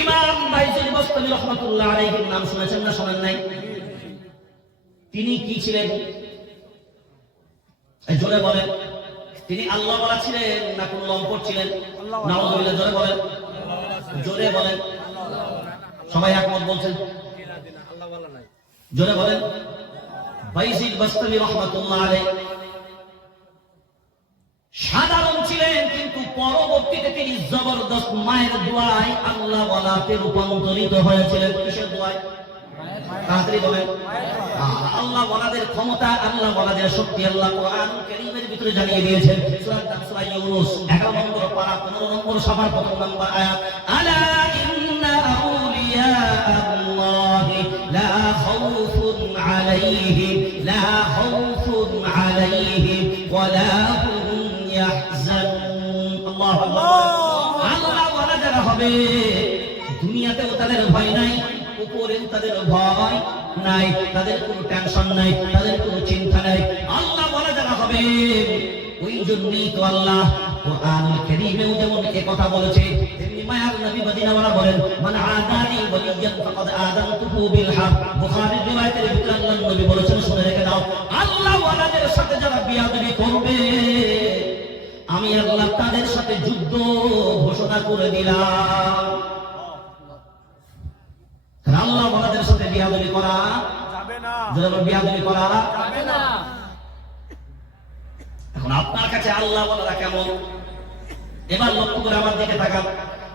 ইমাম বাইজিদ বাস্তামী রাহমাতুল্লাহ আলাইহির নাম শুনেছেন না শোনেন নাই? তিনি কি ছিলেন? জোরে বলেন। তিনি আল্লাহ ওয়ালা ছিলেন না কোন লম্পট ছিলেন? নাউযুবিল্লাহ, জোরে বলেন, জোরে বলেন। সবাই একমত বলছেন? জোরে বলেন। বাইজিদ বাস্তামী রাহমাতুল্লাহ আলাইহি সাধারণ ছিলেন, কিন্তু পরবর্তীতে তিনি জবরদস্ত মায়ের দোয়ায় আল্লাহ ওয়ালাতে রূপান্তরিত হয়েছিলেন। কিসের দোয়ায়? তাড়াতাড়ি বলেন। আল্লাহ ওয়ালাদের ক্ষমতা, আল্লাহ ওয়ালাদের শক্তি আল্লাহ কোরআনুল কারীমের ভিতরে জানিয়ে দিয়েছেন। সূরা ইউনূস 11 নম্বর পারা 15 নম্বর সূরার প্রথম নম্বর আয়াত, আলা ইন্না আউলিয়া আল্লাহি লা খাউফুন আলাইহিম লা খাউফুন আলাইহিম ওয়া লা হুম ইয়াহজানুন। আল্লাহু আকবার। আল্লাহ ওয়ালা যারা হবে দুনিয়াতেও তাদের ভয় নাই, উপরেও তাদের ভয় নাই, তাদের কোনো টেনশন নাই, তাদের কোনো চিন্তা নাই। আল্লাহ বলে যারা হবে ওই জন্যই তো আল্লাহ কোরআনুল কারীমেও যেমন এই কথা বলেছে, তেমনি মায়ার নবী মদিনাওয়ালা বলেন, মান আদানি ওয়ালিয়ান ফাকাদ আযানতুহু বিল হক। বুখারীর riwayতের ভিতরে আল্লাহর নবী বলেছেন, শুনে রেখে দাও, আল্লাহ ওয়ালাদের সাথে যারা বিয়াদবি করবে আমি আল্লাহ তাদের সাথে যুদ্ধ ঘোষণা করে দিলাম। আল্লাহ ওয়ালাদের সাথে বিয়াদবি করা যাবে না, যারা বিয়াদবি করা যাবে না। এখন আপনার কাছে আল্লাহ ওয়ালারা কেমন? এবার লক্ষ্য করে আমার দিকে তাকান।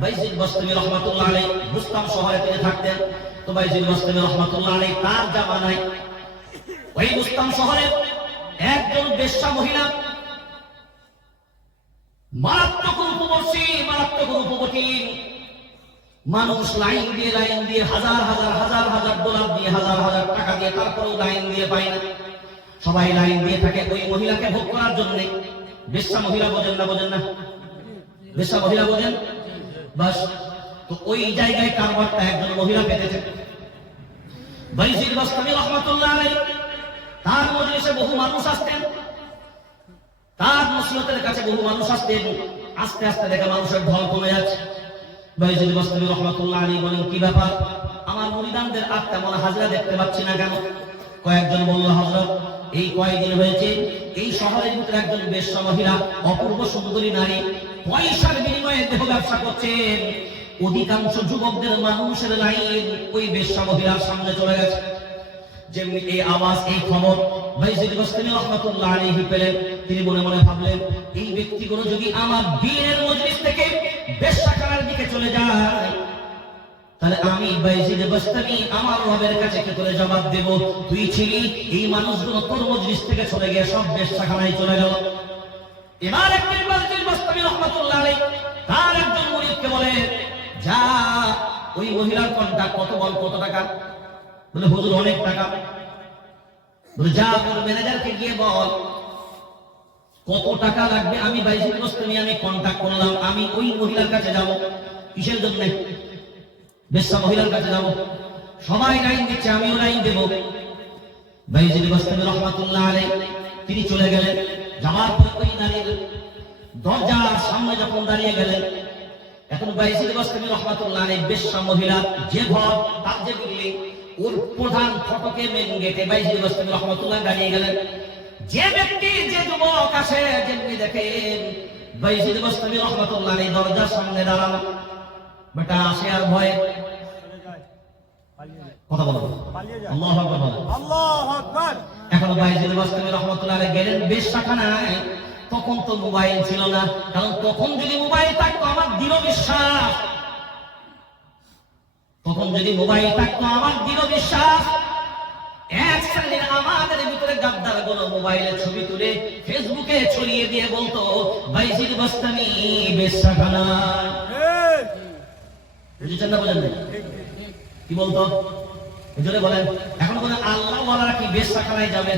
বাইজিদ বাস্তামী রাহমাতুল্লাহ আলাইহি বুস্তাম শহরে তিনি থাকতেন। তো বাইজিদ বাস্তামী রাহমাতুল্লাহ আলাইহি তার জামানায় ওই বুস্তাম শহরে একজন বেশ্যা মহিলা মারাত্মক রূপবতী, মারাত্মক রূপবতী মানুষ লাইন দিয়ে হাজার হাজার ডলার দিয়ে হাজার টাকা দিয়ে তারপরেও লাইন দিয়ে পায় না। সবাই লাইন দিয়ে থাকে ওই মহিলাকে ভোগ করার জন্য। বেশ্যা মহিলা বোঝেন না? বোঝেন না? বেশ্যা মহিলা বোঝেন? বাস, তো ওই জায়গায় কারবারটা একজন মহিলা পেতেছে। বাইজিদ বাস্তামী রাহমাতুল্লাহ আলাইহি তার মজলিসে বহু মানুষ আসতেন, তার নসিহতের কাছে বহু মানুষ আসতেন। আস্তে আস্তে দেখে মানুষের ঢল কমে যাচ্ছে। বাইজিদ বাস্তামী রাহমাতুল্লাহ আলাইহি বলেন, কি ব্যাপার, আমার মুরিদানদের আর তেমন হাজরা দেখতে পাচ্ছি না কেন? কয়েকজন বলল, হযরত এই কয়েকদিন হয়েছে এই শহরের ভিতরে একজন বেশ্যা মহিলা, অপূর্ব সুন্দরী নারী, পয়সার বিনিময়ে দেহ ব্যবসা করছেন। অধিকাংশ যুবকদের মানুষের লাইন ওই বেশ্যা মহিলার সামনে চলে গেছে। যেমনি এই আওয়াজ, এই খবর বাইজিদ বাস্তামী রাহমাতুল্লাহ আলাইহি পেলেন, তিনি মনে মনে ভাবলেন, এই ব্যক্তিগুলো যদি আমার বিয়ের মজলিস থেকে বেশ্যাখানার দিকে চলে যায়, তাহলে আমি বাইজিদ বাস্তামী আমার রবের কাছে কি করে জবাব দেব? তুই ছিলি, এই মানুষগুলো তোর মজলিস থেকে চলে গিয়ে সব বেশ্যাখানায় চলে গেল। এবার একদিন বাইজিদ বাস্তামী রাহমাতুল্লাহ আলাইহি তার একজন মুরিদকে বলে, যা ওই মহিলার কন্টাক্ট কত, বল কত টাকা? বলে, হুজুর অনেক টাকা। বলে, যা ওর ম্যানেজারকে গিয়ে বল কত টাকা লাগবে। আমি বাইজিদ বাস্তামী আমি কন্টাক্ট করলাম, আমি ওই মহিলার কাছে যাব। কিসের জন্য? বেশ্যা মহিলার কাছে যাব। সবাই লাইন দিচ্ছে, আমিও লাইন দেব। বাইজিদ বাস্তামী রাহমাতুল্লাহ আলাইহি তিনি চলে গেলেন। যাওয়ার পর ওই নারীর দরজার সামনে যখন দাঁড়িয়ে গেলেন, এখন বাইজিদ বাস্তামী রাহমাতুল্লাহ আলাইহি বেশ্যা মহিলা যে ঘর, তার যে বিল্ডিং, ওর প্রধান ফটকে মেন গেটে বাইজিদ বাস্তামী রাহমাতুল্লাহ দাঁড়িয়ে গেলেন। যে ব্যক্তি, যে যুবক আসে, যেমনি দেখেন বাইজিদ বাস্তামী রাহমাতুল্লাহ আলাইহি দরজার সামনে দাঁড়ানো, বেটা আসে আর ভয়ে কথা বলো, আল্লাহু আকবার, আল্লাহু আকবার। এখন বাইজিদ বাস্তামী রাহমাতুল্লাহ আলাইহি গেলেন বেশ্যাখানায়। তখন তো মোবাইল ছিল না, কারণ তখন যদি মোবাইল থাকতো আমার দৃঢ় বিশ্বাস, তখন যদি মোবাইল থাকতো আমার দৃঢ় বিশ্বাস, এক শ্রেণীর আমাদের ভিতরে গাদ্দার গুলো মোবাইলের ছবি তুলে ফেসবুকে ছড়িয়ে দিয়ে বলতো, বাইজিদ বাস্তামী বেশ্যাখানায়। বুঝেছেন না? বোঝেন না? কি বলতো? জোরে বলেন। এখন বলেন, আল্লাহ ওয়ালারা কি বেশ্যাখানায় যাবে?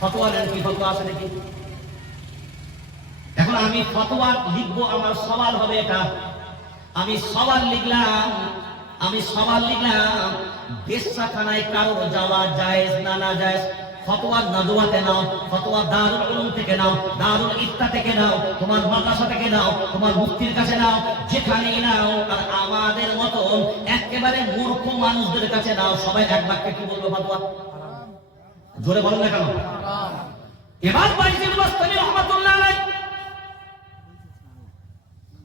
ফতোয়া দেন, কি ফতোয়া আছে দেখি। এখন আমি ফতোয়া লিখবো, আমার সওয়াল হবে এটা। আমি সওয়াল লিখলাম, বেশ্যাখানায় কারো যাওয়া জায়েজ না না জায়েজ? ফতোয়া নাদওয়াতে নাও, ফতোয়া দারুল উলুম থেকে নাও, দারুল ইফতা থেকে নাও, তোমার মাদ্রাসা থেকে নাও, তোমার মুফতির কাছে নাও, যেখানেই নাও। আর আমাদের মতো একেবারে মূর্খ মানুষদের কাছে নাও, সবাই এক বাক্যে কি বলবে ফাতোয়া? জোরে বলেন না কেন? এবার বাইজিদ বাস্তামী রহমাতুল্লাহ আলাইহি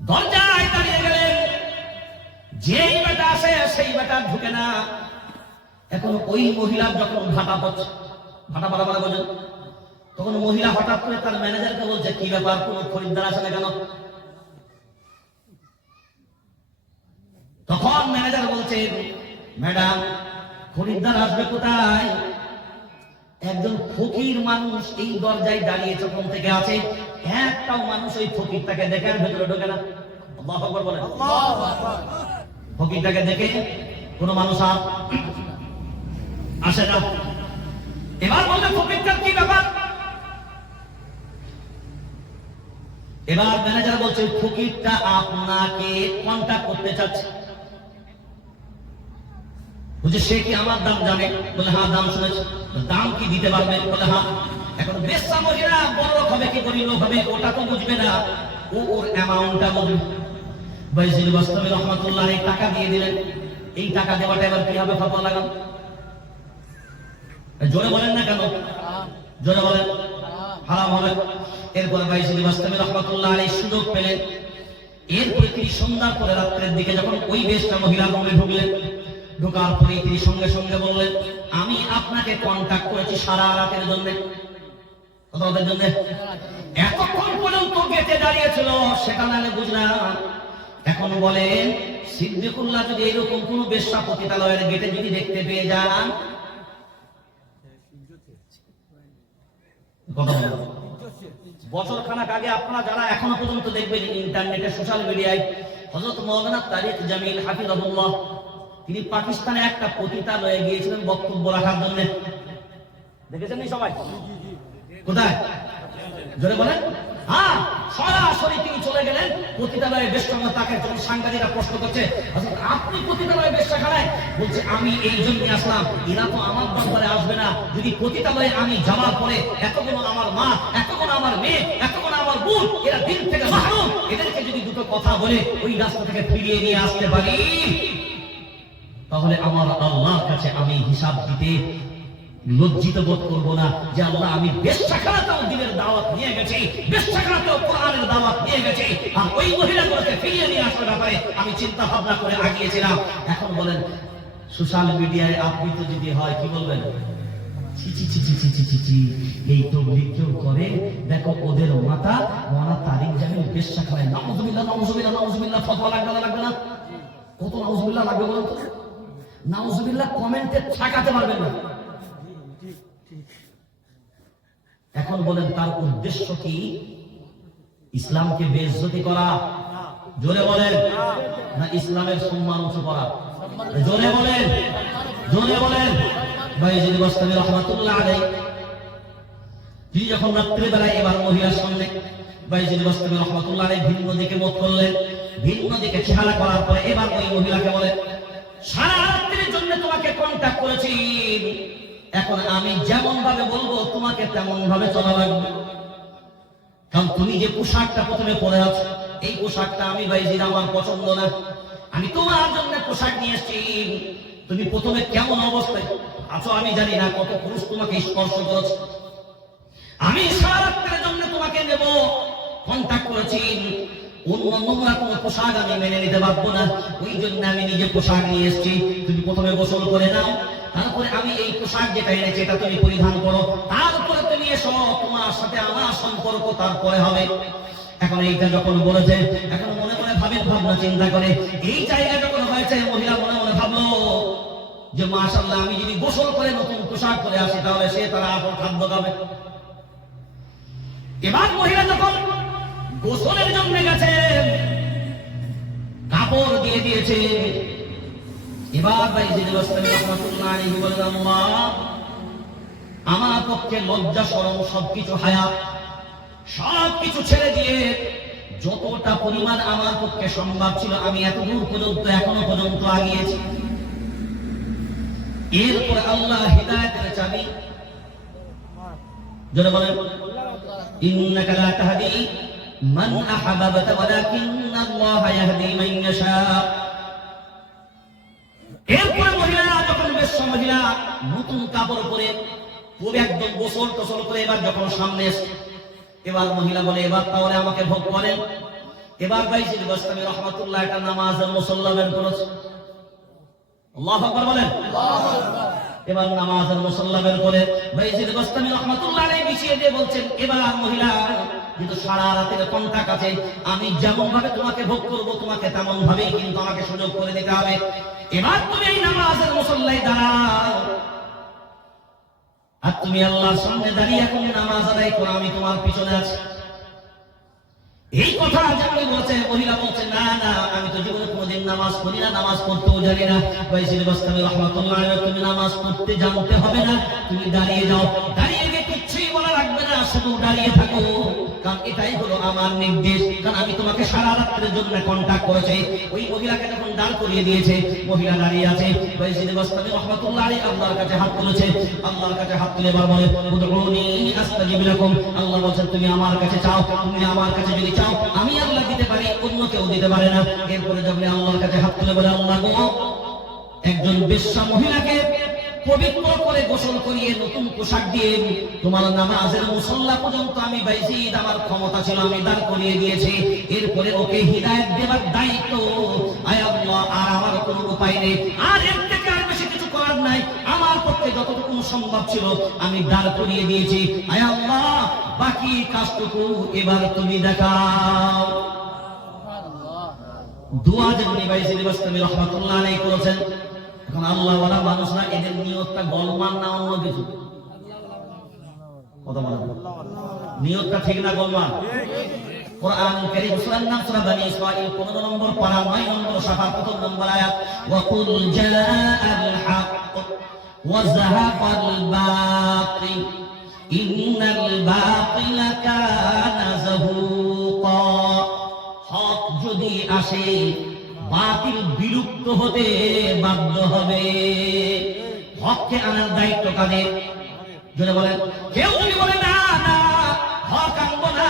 দরজায় দাঁড়িয়ে গেলেন। যেই বেটা আসে সেই বেটা ঢুকে না। এখন ওই মহিলার যখন ভাটা পড়ছে, ভাটা পাড়া পাড়া বোঝেন, তখন মহিলা হঠাৎ করে তার ম্যানেজারকে বলছে, কি ব্যাপার, কোন খরিদ্দার আসে না কেন? তখন ম্যানেজার বলছে, ম্যাডাম খরিদ্দার আসবে কোথায়? একজন ফকির মানুষ এই দরজায় দাঁড়িয়ে যখন থেকে আছে, একটাও মানুষ ওই ফকিরটাকে দেখে আর ভেতরে ঢোকে না। আল্লাহু আকবার বলেন। ফকিরটাকে দেখে কোন মানুষ আর আসে না। এবার বললে ফকিরটার কি ব্যাপার? এবার ম্যানেজার বলছে, ফকিরটা আপনাকে কন্টাক্ট করতে চাচ্ছে। বুঝে সে কি আমার দাম জানে? বলে হ্যাঁ দাম শুনেছে। দাম কি দিতে পারবে? বলে হ্যাঁ। এখন বেশ্যা মহিলা বড় লোক হবে কি গরিব লোক হবে ওটা তো বুঝবে না, ও ওর অ্যামাউন্টটা বুঝবে। বাইজিদ বাস্তামী রহমাতুল্লাহ আলাইহি টাকা দিয়ে দিলেন। এই টাকা দেওয়াটা এবার কি হবে? ফাতোয়া লাগান। জোরে বলেন না কেন? জোরে বলেন। হারাম হবে। এরপর বাইজিদ বাস্তামী রহমাতুল্লাহ আলাইহি সুযোগ পেলেন। এরপরে তিনি সন্ধ্যার পরে রাত্রের দিকে যখন ওই বেশ্যা মহিলার রুমে ঢুকলেন, ঢোকার পরে তিনি সঙ্গে সঙ্গে বললেন, আমি আপনাকে কন্টাক্ট করেছি সারা রাতের জন্য। কতদিনের জন্য? এতক্ষণ পর্যন্ত গেটে দাঁড়িয়েছিল, সেটা আমি বুঝলাম। এখন বলেন, সিদ্দিকুল্লাহ যদি এরকম কোন বেশ্যা পতিতালয়ের গেটে যদি দেখতে পেয়ে যান, বছর খানেক আগে আপনারা যারা এখনো পর্যন্ত দেখবেন ইন্টারনেটে সোশ্যাল মিডিয়ায়, হযরত মাওলানা তারিক জামিল হাফিজাহুল্লাহ তিনি পাকিস্তানে একটা পতিতালয়ে গিয়েছিলেন বক্তব্য রাখার জন্য। দেখেছেন নি সবাই? কোথায়? জোরে বলেন। হ্যাঁ, সরাসরি তিনি চলে গেলেন পতিতালয়ে। বেশ্যা তাকে যখন সাংবাদিকরা প্রশ্ন করছে, আপনি পতিতালয়ে বেশ্যাখানায়? বলছে, আমি এই জন্য আসলাম, এরা তো আমার দরবারে আসবে না। যদি পতিতালয়ে আমি যাওয়ার পরে এতগুলো আমার মা, এতগুলো আমার মেয়ে, এতগুলো আমার বোন, এরা দিন থেকে মাহরুম, এদেরকে যদি দুটো কথা বলে ওই রাস্তা থেকে ফিরিয়ে নিয়ে আসতে পারি, তাহলে আমার আল্লাহর কাছে আমি হিসাব দিতে লজ্জিত বোধ করবো না যে আল্লাহ আমি বেশ্যাখানাতেও দিনের দাওয়াত নিয়ে গেছি, বেশ্যাখানাতেও কোরআনের দাওয়াত নিয়ে গেছি, আর ওই মহিলাগুলোকে ফিরিয়ে নিয়ে আসার ব্যাপারে আমি চিন্তা ভাবনা করে আগিয়েছিলাম। এখন বলেন, সোশ্যাল মিডিয়ায় আপনি তো যদি হয় কি বলবেন? এই তো কেউ করে, দেখো ওদের মাথা মাওলানা তারিক জামিল বেশ্যাখানায়। নাউজুবিল্লাহ নাউজুবিল্লাহ নাউজুবিল্লাহ। ফতোয়া লাগবে না লাগবে না? কত নাউজুবিল্লাহ লাগবে বলেন তো? নাউজুবিল্লাহ কমেন্টে ঠেকাতে পারবেন না। এখন বলেন, তার উদ্দেশ্য কি? ইসলামকে বেইজ্জতি করা? জোরে বলেন। না ইসলামের সম্মান উঁচু করা? জোরে বলেন, জোরে বলেন। বাইজিদ বাস্তামী রহমাতুল্লাহ আলাইহি তিনি যখন রাত্রিবেলায় এবার মহিলার সামনে বাইজিদ বাস্তামী রহমাতুল্লাহ আলাইহি ভিন্ন দিকে মুখ করলেন। ভিন্ন দিকে চেহারা করার পরে এবার ওই মহিলাকে বলেন, সারা রাত্রির জন্য তোমাকে কন্টাক্ট করেছি, এখন আমি যেমন ভাবে বলবো তোমাকে তেমন ভাবে চলা লাগবে। কারণ তুমি যে পোশাকটা প্রথমে পরে আছো, এই পোশাকটা আমি বাইজিদ আমার পছন্দ না। আমি তোমার জন্য পোশাক নিয়ে এসেছি, তুমি প্রথমে কেমন অবস্থায় আছো আমি জানি না, কত পুরুষ তোমাকে স্পর্শ করেছে। আমি সারা রাত্রের জন্য তোমাকে নেব, কন্টাক্ট করেছি। অন্য নোংরা কোনো পোশাক আমি মেনে নিতে পারবো না, ওই জন্য আমি নিজে পোশাক নিয়ে এসেছি। তুমি প্রথমে গোসল করে নাও, তারপরে আমি এই পোশাক যেটা এনেছি এটা তুমি পরিধান করো, তারপরে তুমি এসো, তোমার সাথে আমার সম্পর্ক তারপরে হবে। এখন এইটা যখন বলেছে, এখন মনে মনে ভাবনা চিন্তা করে, এই জায়গা যখন হয়েছে, মহিলা মনে মনে ভাবলো যে মাশাআল্লাহ, আমি যদি গোসল করে নতুন পোশাক পরে আসি তাহলে সে তারা আপন খাদ্য খাবে। এবার মহিলা যখন গোসলের জন্য গেছে, কাপড় দিয়ে দিয়েছে। এবার বাইজিদ বাস্তামী রাহমাতুল্লাহ আলাইহি বলেন, আল্লাহ আমার পক্ষে লজ্জা শরম সবকিছু হায়া সবকিছু ছেড়ে দিয়ে যতটা পরিমাণ আমার পক্ষে সম্ভব ছিল আমি এত দূর পর্যন্ত এখনো পর্যন্ত আগিয়েছি। এরপর আল্লাহ হিদায়াতের চাবি, যারা বলেন ইন্নাকা লা তাহদি মান আহাবাবতা ওয়ালাকিন্নাল্লাহা ইয়াহদি মান ইয়াশা। নতুন কাপড় পরে পুরো একদম গোসল টোসল করে এবার যখন সামনে এসে এবার মহিলা বলে এবার তাহলে আমাকে ভোগ করেন। এবার বাইজিদ বাস্তামি রহমাতুল্লাহ একটা নামাজের মুসল্লা বের করেছে। আল্লাহু আকবার বলেন। এবার নামাজের মুসল্লা বের করে বাইজিদ বাস্তামি রহমাতুল্লাহ আলাইহি বিছিয়ে দিয়ে বলছেন, এবার মহিলা কিন্তু সারা রাতের কন্টাক্ট আছে, আমি যেমন ভাবে তোমাকে ভোগ করব তোমাকে তেমন ভাবেই কিন্তু আমাকে সুযোগ করে দিতে হবে। এবার তুমি এই নামাজের মুসল্লায় দাঁড়াও, আর তুমি আল্লাহর সামনে দাঁড়িয়ে এখন নামাজ আদায় করো, আমি তোমার পিছনে আছি। এই কথা যখন বলছে মহিলা বলছে, না না আমি তো জীবনে কোনোদিন নামাজ পড়ি না, নামাজ পড়তেও জানি না। বাইজিদ বাস্তামি রাহমাতুল্লাহ আলাইহি, তুমি নামাজ পড়তে জানতে হবে না, তুমি দাঁড়িয়ে যাও, দাঁড়িয়ে গিয়ে কিছুই বলা লাগবে না, শুধু দাঁড়িয়ে থাকো, কারণ এটাই হলো আমার নির্দেশ, কারণ আমি তোমাকে সারা রাতের জন্য কন্টাক্ট করেছি। ওই মহিলাকে যখন দাঁড় করিয়ে দিয়েছে, মহিলা দাঁড়িয়ে আছে, বাইজিদ বাস্তামি রাহমাতুল্লাহ আলাইহি আল্লাহর কাছে হাত তুলেছে, আল্লাহর কাছে হাত তুলে এবার বলে, উদউনি আস্তাজিব লাকুম, আল্লাহ বলেন তুমি আমার কাছে চাও, তুমি আমার কাছে যদি চাও আমি আল্লাহ দিতে পারি, অন্য কেউ দিতে পারে না। এরপরে যখন আল্লাহর কাছে হাত তুলে বলে, আল্লাহ গো, একজন বেশ্যা মহিলাকে পবিত্র করে গোসল করিয়ে নতুন পোশাক দিয়ে তোমার নামাজের মুসল্লা পর্যন্ত আমি বাইজিদ আমার ক্ষমতা ছিল আমি দাঁড় করিয়ে দিয়েছি, এরপরে ওকে হিদায়াত দেওয়ার দায়িত্ব আয় আল্লাহ, আর আমার কোনো উপায় নেই, আর এর থেকে আর বেশি কিছু করার নাই, আমার পক্ষে যতটুকু সম্ভব ছিল আমি দাঁড় করিয়ে দিয়েছি, আয় আল্লাহ বাকি কাজটুকু এবার তুমি দেখাও। দোয়া যেমনি বাইজিদ বাস্তামি রাহমাতুল্লাহ আলাইহি করেছেন। এখন আল্লাহ ওয়ালা মানুষরা এদের নিয়তটা গোলমাল না অন্য কিছু, কথা বলেন নিয়তটা ঠিক না গোলমাল? কোরআন কারীম সূরা নাম সূরা বনী ইসরাঈল 15 নম্বর পারা 9 নম্বর শাখা 1 নম্বর আয়াত, ওয়া কুল জাআল হক ওয়া যাহাকাল বাতিল ইন্নাল বাতিলা কানা যাহুকা, হক যদি আসে বাতিল বিলুপ্ত হতে বাধ্য হবে। হককে আনার দায়িত্ব কাদের? যদি বলেন কেউ যদি বলে না না হক আনবো না,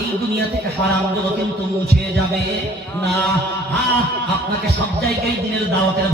এই দুনিয়া থেকে হারামগুলো কিন্তু মুছে যাবে না। আপনাকে সব জায়গায় দিনের দাওয়াতের